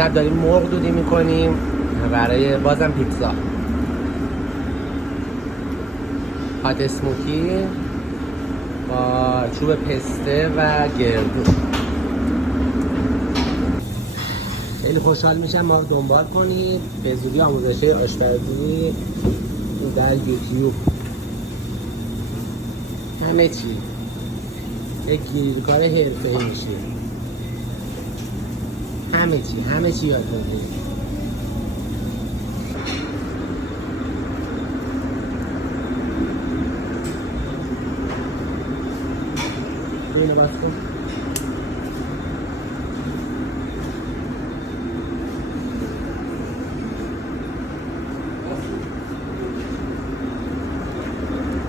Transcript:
امشب داریم مرغ دودی میکنیم برای بازم پیتزا. هات اسموکی با چوب پسته و گردو. خیلی خوشحال میشم ما دنبال کنید به زودی آموزش آشپزی در یوتیوب. همه چی یک گیرکار حرفه‌ای میشید. همه چی یاد بگیرید. اینو بس کن.